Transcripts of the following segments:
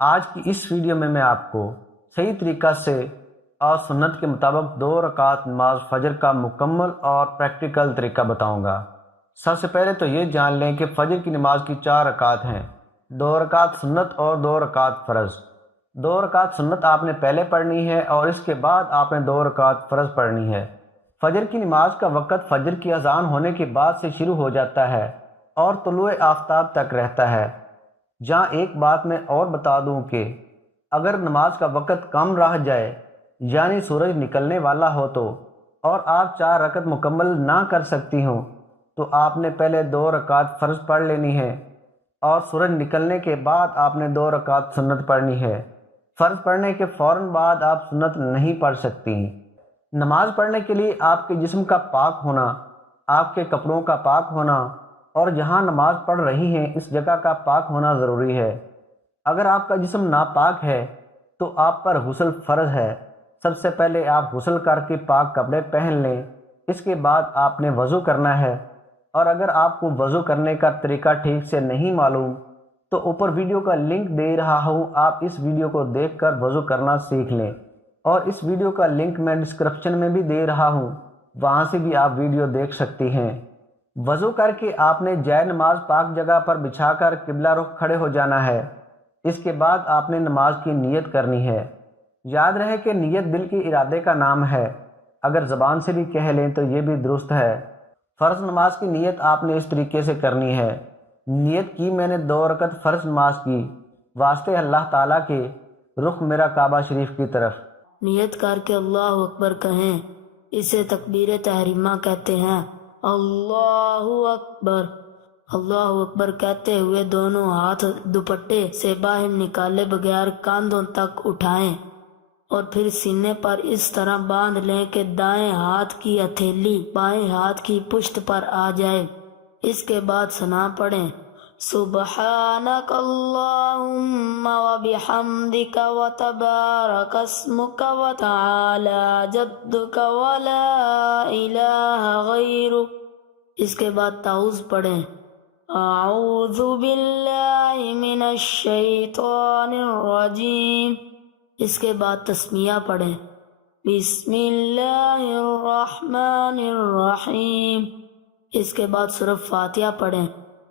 آج کی اس ویڈیو میں آپ کو صحیح طریقہ سے اور سنت کے مطابق 2 رکعت نماز فجر کا مکمل اور پریکٹیکل طریقہ بتاؤں گا۔ سب سے پہلے تو یہ جان لیں کہ فجر کی نماز کی 4 رکعت ہیں، 2 رکعت سنت اور 2 رکعت فرض۔ 2 رکعت سنت آپ نے پہلے پڑھنی ہے اور اس کے بعد آپ نے 2 رکعت فرض پڑھنی ہے۔ فجر کی نماز کا وقت فجر کی اذان ہونے کے بعد سے شروع ہو جاتا ہے اور طلوع آفتاب تک رہتا ہے۔ جہاں ایک بات میں اور بتا دوں کہ اگر نماز کا وقت کم رہ جائے یعنی سورج نکلنے والا ہو تو اور آپ 4 رکعت مکمل نہ کر سکتی ہوں تو آپ نے پہلے 2 رکعت فرض پڑھ لینی ہے اور سورج نکلنے کے بعد آپ نے 2 رکعت سنت پڑھنی ہے۔ فرض پڑھنے کے فوراً بعد آپ سنت نہیں پڑھ سکتی۔ نماز پڑھنے کے لیے آپ کے جسم کا پاک ہونا، آپ کے کپڑوں کا پاک ہونا اور جہاں نماز پڑھ رہی ہیں اس جگہ کا پاک ہونا ضروری ہے۔ اگر آپ کا جسم ناپاک ہے تو آپ پر غسل فرض ہے۔ سب سے پہلے آپ غسل کر کے پاک کپڑے پہن لیں، اس کے بعد آپ نے وضو کرنا ہے، اور اگر آپ کو وضو کرنے کا طریقہ ٹھیک سے نہیں معلوم تو اوپر ویڈیو کا لنک دے رہا ہوں، آپ اس ویڈیو کو دیکھ کر وضو کرنا سیکھ لیں، اور اس ویڈیو کا لنک میں ڈسکرپشن میں بھی دے رہا ہوں، وہاں سے بھی آپ ویڈیو دیکھ سکتی ہیں۔ وضو کر کے آپ نے جائے نماز پاک جگہ پر بچھا کر قبلہ رخ کھڑے ہو جانا ہے۔ اس کے بعد آپ نے نماز کی نیت کرنی ہے۔ یاد رہے کہ نیت دل کے ارادے کا نام ہے، اگر زبان سے بھی کہہ لیں تو یہ بھی درست ہے۔ فرض نماز کی نیت آپ نے اس طریقے سے کرنی ہے۔ نیت کی میں نے 2 رکعت فرض نماز کی واسطے اللہ تعالیٰ کے، رخ میرا کعبہ شریف کی طرف۔ نیت کر کے اللہ اکبر کہیں، اسے تکبیر تحریمہ کہتے ہیں۔ اللہ اکبر، اللہ اکبر کہتے ہوئے دونوں ہاتھ دوپٹے سے باہر نکالے بغیر کاندھوں تک اٹھائیں اور پھر سینے پر اس طرح باندھ لیں کہ دائیں ہاتھ کی ہتھیلی بائیں ہاتھ کی پشت پر آ جائے۔ اس کے بعد ثنا پڑھیں، سبحانک اللہم وبحمدک وتبارک اسمک وتعالی جدک ولا الہ غیرک۔ اس کے بعد تعوذ پڑھیں، اعوذ باللہ من الشیطان الرجیم۔ اس کے بعد تسمیہ پڑھیں، بسم اللہ الرحمن الرحیم۔ اس کے بعد سورہ فاتحہ پڑھیں،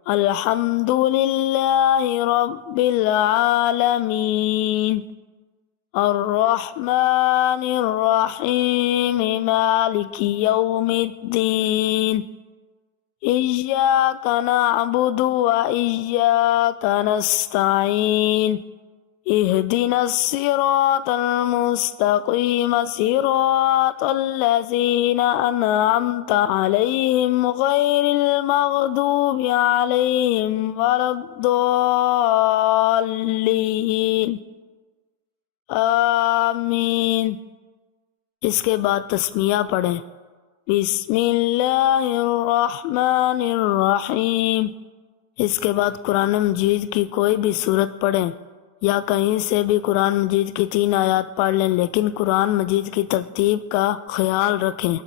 الحمد للہ رب العالمین الرحمن الرحیم مالک یوم الدین ایاک نعبد و ایاک نستعین اہدنا الصراط المستقیم صراط الذین انعمت علیہم غیر المغضوب علیہم ولا الضالین آمین۔ اس کے بعد تسمیہ پڑھیں، بسم اللہ الرحمن الرحیم۔ اس کے بعد قرآن مجید کی کوئی بھی سورت پڑھیں یا کہیں سے بھی قرآن مجید کی 3 آیات پڑھ لیں، لیکن قرآن مجید کی ترتیب کا خیال رکھیں۔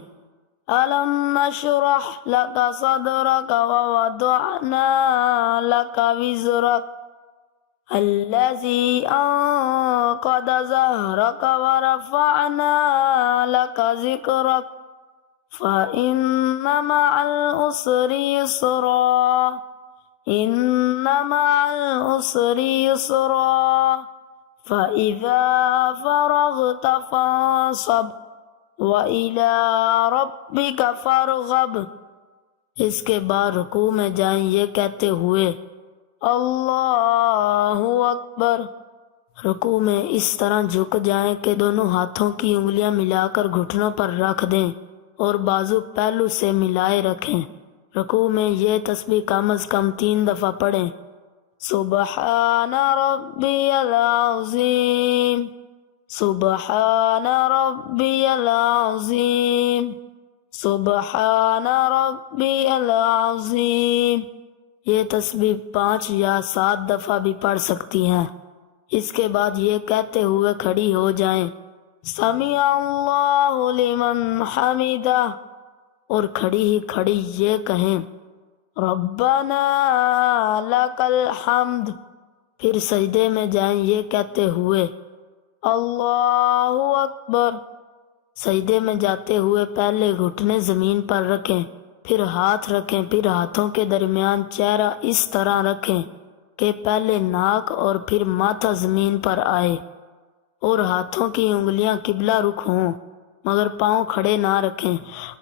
أَلَمْ نَشْرَحْ لَكَ صَدْرَكَ وَوَضَعْنَا لَكَ وِزْرَكَ الَّذِي أَنقَضَ ظَهْرَكَ وَرَفَعْنَا لَكَ ذِكْرَكَ فَإِنَّ مَعَ الْعُسْرِ يُسْرًا إِنَّ مَعَ الْعُسْرِ يُسْرًا فَإِذَا فَرَغْتَ فَانصَبْ وَإِلَى رَبِّكَ فَارْغَب۔ اس کے بعد رکوع میں جائیں یہ کہتے ہوئے اللہ اکبر۔ رکوع میں اس طرح جھک جائیں کہ دونوں ہاتھوں کی انگلیاں ملا کر گھٹنوں پر رکھ دیں اور بازو پہلو سے ملائے رکھیں۔ رکوع میں یہ تسبیح کم از کم 3 دفعہ پڑھیں، سبحان ربی العظیم، سبحان ربی العظیم، سبحان ربی العظیم۔ یہ تسبیح 5 یا 7 دفعہ بھی پڑھ سکتی ہیں۔ اس کے بعد یہ کہتے ہوئے کھڑی ہو جائیں، سمیع اللہ لمن حمدہ، اور کھڑی ہی کھڑی یہ کہیں، ربنا لک الحمد، پھر سجدے میں جائیں یہ کہتے ہوئے اللہ اکبر۔ سجدے میں جاتے ہوئے پہلے گھٹنے زمین پر رکھیں، پھر ہاتھ رکھیں، پھر ہاتھوں کے درمیان چہرہ اس طرح رکھیں کہ پہلے ناک اور پھر ماتھا زمین پر آئے، اور ہاتھوں کی انگلیاں قبلہ رخ ہوں، مگر پاؤں کھڑے نہ رکھیں۔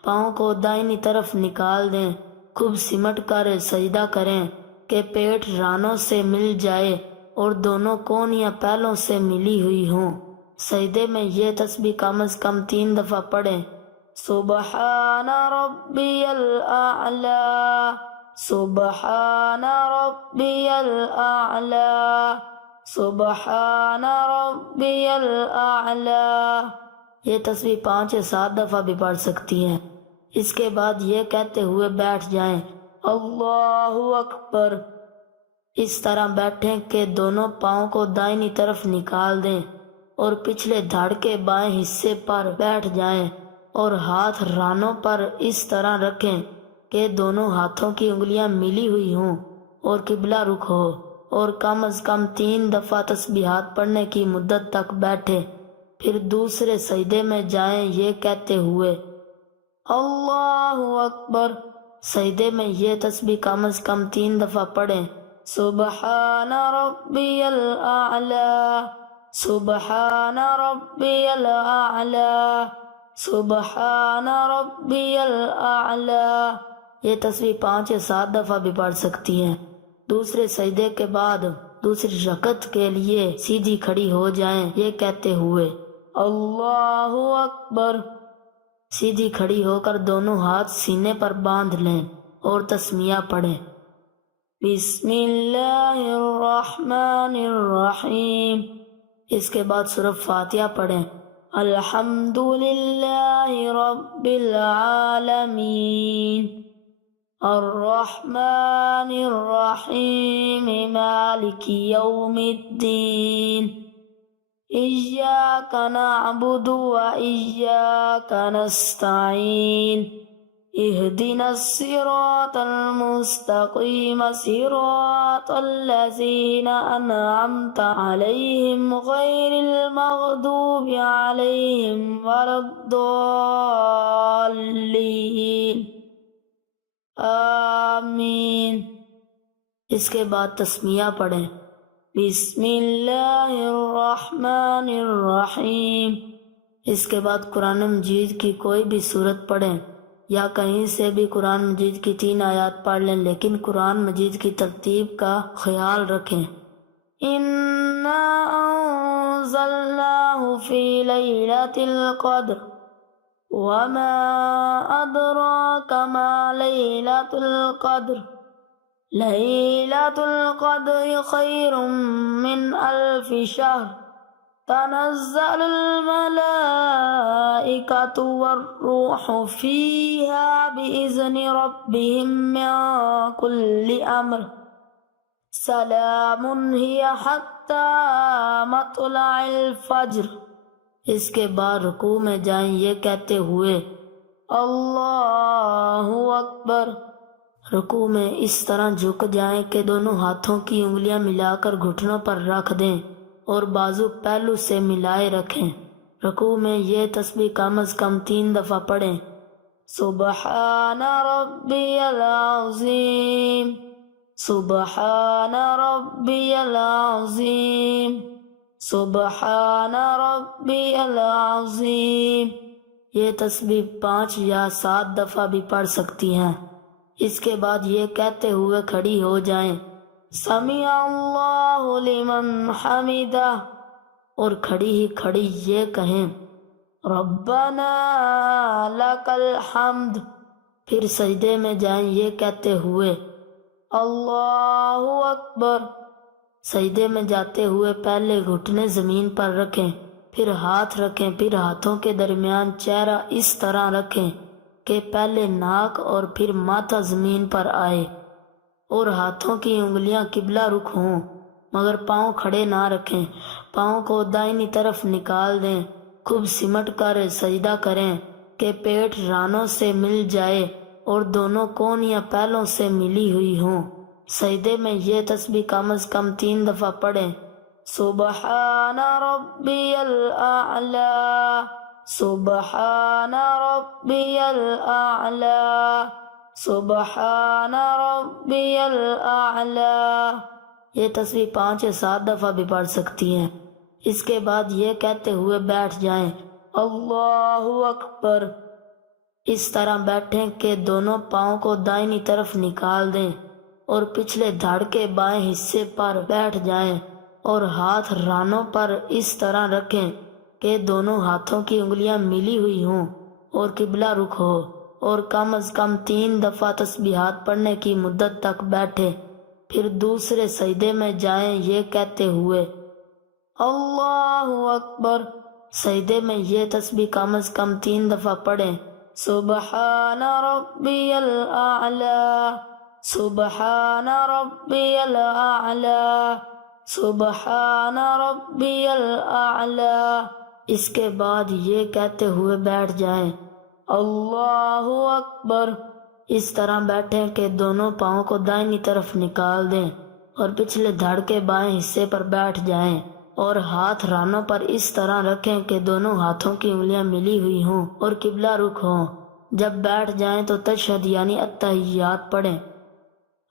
پاؤں کو دائنی طرف نکال دیں، خوب سمٹ کر سجدہ کریں کہ پیٹ رانوں سے مل جائے اور دونوں کونیاں پہلوں سے ملی ہوئی ہوں۔ سجدے میں یہ تسبیح کم از کم 3 دفعہ پڑھیں، سبحان ربی الاعلی، سبحان ربی الاعلی، سبحان ربی الاعلی۔ یہ تسبیح 5 یا 7 دفعہ بھی پڑھ سکتی ہیں۔ اس کے بعد یہ کہتے ہوئے بیٹھ جائیں اللہ اکبر۔ اس طرح بیٹھیں کہ دونوں پاؤں کو دائنی طرف نکال دیں اور پچھلے دھڑ کے بائیں حصے پر بیٹھ جائیں اور ہاتھ رانوں پر اس طرح رکھیں کہ دونوں ہاتھوں کی انگلیاں ملی ہوئی ہوں اور قبلہ رخ ہو، اور کم از کم 3 دفعہ تسبیحات پڑھنے کی مدت تک بیٹھیں۔ پھر دوسرے سجدے میں جائیں یہ کہتے ہوئے اللہ اکبر۔ سجدے میں یہ تسبیح کم از کم 3 دفعہ پڑھیں، سبحان ربی الاعلی، سبحان ربی الاعلی، سبحان ربی الاعلی۔ یہ تسبیح 5 یا 7 دفعہ بھی پڑھ سکتی ہیں۔ دوسرے سجدے کے بعد دوسری رکعت کے لیے سیدھی کھڑی ہو جائیں یہ کہتے ہوئے اللہ اکبر۔ سیدھی کھڑی ہو کر دونوں ہاتھ سینے پر باندھ لیں اور تسمیہ پڑھیں، بسم اللہ الرحمن الرحیم۔ اس کے بعد سورہ فاتحہ پڑھیں، الحمد للہ رب العالمین، الرحمن الرحیم، مالک یوم الدین، ایاک نعبد و ایاک نستعین، اہدنا الصراط المستقیم، صراط الذین انعمت علیہم غیر المغضوب علیہم ولا الضالین، آمین۔ اس کے بعد تسمیہ پڑھیں، بسم اللہ الرحمن الرحیم۔ اس کے بعد قرآن مجید کی کوئی بھی سورت پڑھیں یا کہیں سے بھی قرآن مجید کی 3 آیات پڑھ لیں، لیکن قرآن مجید کی ترتیب کا خیال رکھیں۔ اِنَّا أَنزَلْنَاهُ فِي لَيْلَةِ الْقَدْرِ وَمَا أَدْرَاكَ مَا لَيْلَةُ الْقَدْرِ لَيْلَةُ الْقَدْرِ خَيْرٌ مِّنْ أَلْفِ شَهْرٍ تَنَزَّلُ الْمَلَائِكَةُ وَالرُّوحُ فِيهَا بِإِذْنِ رَبِّهِم مِّن كُلِّ أَمْرٍ سَلَامٌ هِيَ حَتَّى مَطْلَعِ الْفَجْرِ۔ اس کے بعد رکوع میں جائیں یہ کہتے ہوئے اللہ اکبر۔ رکوع میں اس طرح جھک جائیں کہ دونوں ہاتھوں کی انگلیاں ملا کر گھٹنوں پر رکھ دیں اور بازو پہلو سے ملائے رکھیں۔ رکوع میں یہ تسبیح کم از کم 3 دفعہ پڑھیں، سبحان ربی العظیم، سبحان ربی العظیم، سبحان ربی العظیم۔ یہ تسبیح 5 یا 7 دفعہ بھی پڑھ سکتی ہیں۔ اس کے بعد یہ کہتے ہوئے کھڑی ہو جائیں، سمیع اللہ لمن حمدہ، اور کھڑی ہی کھڑی یہ کہیں، ربنا لک الحمد۔ پھر سجدے میں جائیں یہ کہتے ہوئے اللہ اکبر۔ سجدے میں جاتے ہوئے پہلے گھٹنے زمین پر رکھیں، پھر ہاتھ رکھیں، پھر ہاتھوں کے درمیان چہرہ اس طرح رکھیں کہ پہلے ناک اور پھر ماتھا زمین پر آئے، اور ہاتھوں کی انگلیاں قبلہ رخ ہوں، مگر پاؤں کھڑے نہ رکھیں۔ پاؤں کو دائنی طرف نکال دیں، خوب سمٹ کر سجدہ کریں کہ پیٹ رانوں سے مل جائے اور دونوں کونیاں پہلوں سے ملی ہوئی ہوں، سجدے میں یہ تسبیح کم از کم 3 دفعہ پڑھیں۔ سبحان ربی الاعلی، سبحان ربی الاعلی، سبحان ربی الاعلی۔ یہ تسبیح 5 یا 7 دفعہ بھی پڑھ سکتی ہیں۔ اس کے بعد یہ کہتے ہوئے بیٹھ جائیں، اللہ اکبر۔ اس طرح بیٹھیں کہ دونوں پاؤں کو دائنی طرف نکال دیں اور پچھلے دھڑ کے بائیں حصے پر بیٹھ جائیں اور ہاتھ رانوں پر اس طرح رکھیں کہ دونوں ہاتھوں کی انگلیاں ملی ہوئی ہوں اور قبلہ رخ ہو، اور کم از کم 3 دفعہ تسبیحات پڑھنے کی مدت تک بیٹھے۔ پھر دوسرے سجدے میں جائیں یہ کہتے ہوئے اللہ اکبر۔ سجدے میں یہ تسبیح کم از کم 3 دفعہ پڑھیں، سبحان ربی الاعلی، سبحان ربی الاعلی، سبحان ربی الاعلی۔ اس کے بعد یہ کہتے ہوئے بیٹھ جائیں، اللہ اکبر۔ اس طرح بیٹھیں کہ دونوں پاؤں کو دائنی طرف نکال دیں اور پچھلے دھڑ کے بائیں حصے پر بیٹھ جائیں اور ہاتھ رانوں پر اس طرح رکھیں کہ دونوں ہاتھوں کی انگلیاں ملی ہوئی ہوں اور قبلہ رخ ہوں۔ جب بیٹھ جائیں تو تشہد یعنی التحیات پڑھیں۔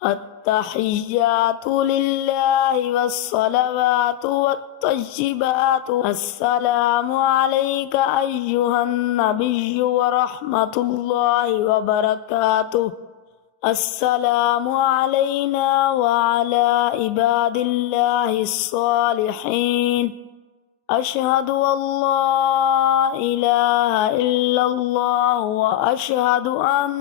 التحیات للہ والصلوات والطیبات، السلام علیک ایہا النبی ورحمۃ اللہ وبرکاتہ، السلام علینا وعلی عباد اللہ الصالحین، اشہد ان لا الہ الا اللہ واشہد ان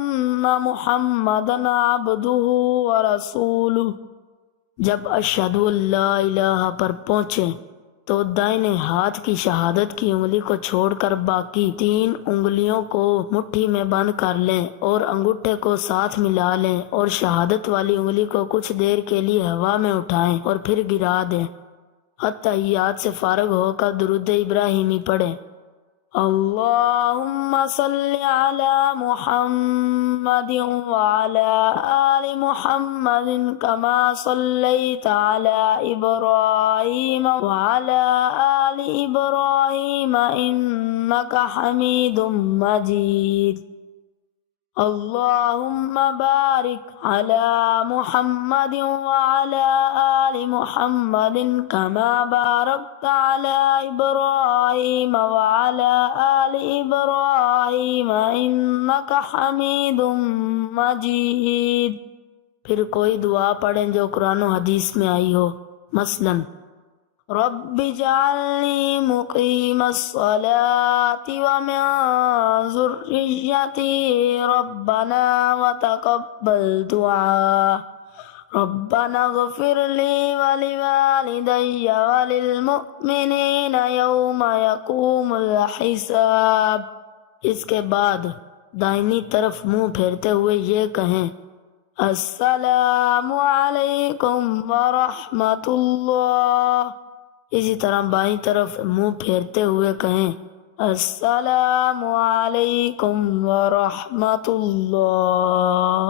محمدا عبدہ ورسولہ۔ جب اشہد ان لا الہ پر پہنچیں تو دائنے ہاتھ کی شہادت کی انگلی کو چھوڑ کر باقی 3 انگلیوں کو مٹھی میں بند کر لیں اور انگوٹھے کو ساتھ ملا لیں اور شہادت والی انگلی کو کچھ دیر کے لیے ہوا میں اٹھائیں اور پھر گرا دیں۔ التحیات سے فارغ ہو کر درود ابراہیمی پڑھیں۔ اللہم صلی علی محمد وعلی آل محمد کما صلیت علی ابراہیم وعلی آل ابراہیم انک حمید مجید۔ اللہم بارک علی محمد وعلی آل محمد کما بارکت علی ابراہیم وعلی آل ابراہیم انک حمید مجید۔ پھر کوئی دعا پڑھیں جو قرآن و حدیث میں آئی ہو، مثلاً رب اجعلنی مقیم الصلاة ومن ذریتی ربنا وتقبل دعاء، ربنا اغفر لی ولوالدی وللمؤمنین یوم یقوم الحساب۔ اس کے بعد دائنی طرف منہ پھیرتے ہوئے یہ کہیں، السلام علیکم ورحمۃ اللہ۔ اسی طرح بائیں طرف منہ پھیرتے ہوئے کہیں، السلام علیکم ورحمۃ اللہ۔